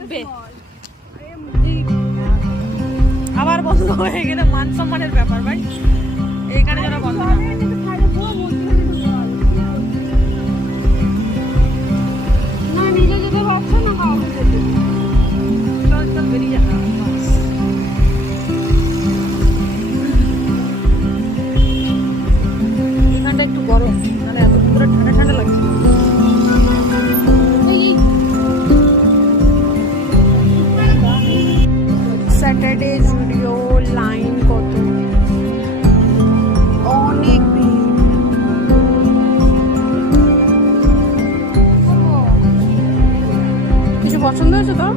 থাকবে, আবার বন্ধ হয়ে গেলে মান সম্মানের ব্যাপার ভাই, এইখানে যারা বন্ধ না। নিজে যেতে পারছো না, কাউকে যেতে চল চল বেরিয়ে যা। এখানটা একটু গরম, মানে এত পুরো ঠান্ডা ঠান্ডা লাগছে। স্যাটারডে জুডিও লাইন কত, অনেক ভিড়। কিছু পছন্দ হয়েছে তো?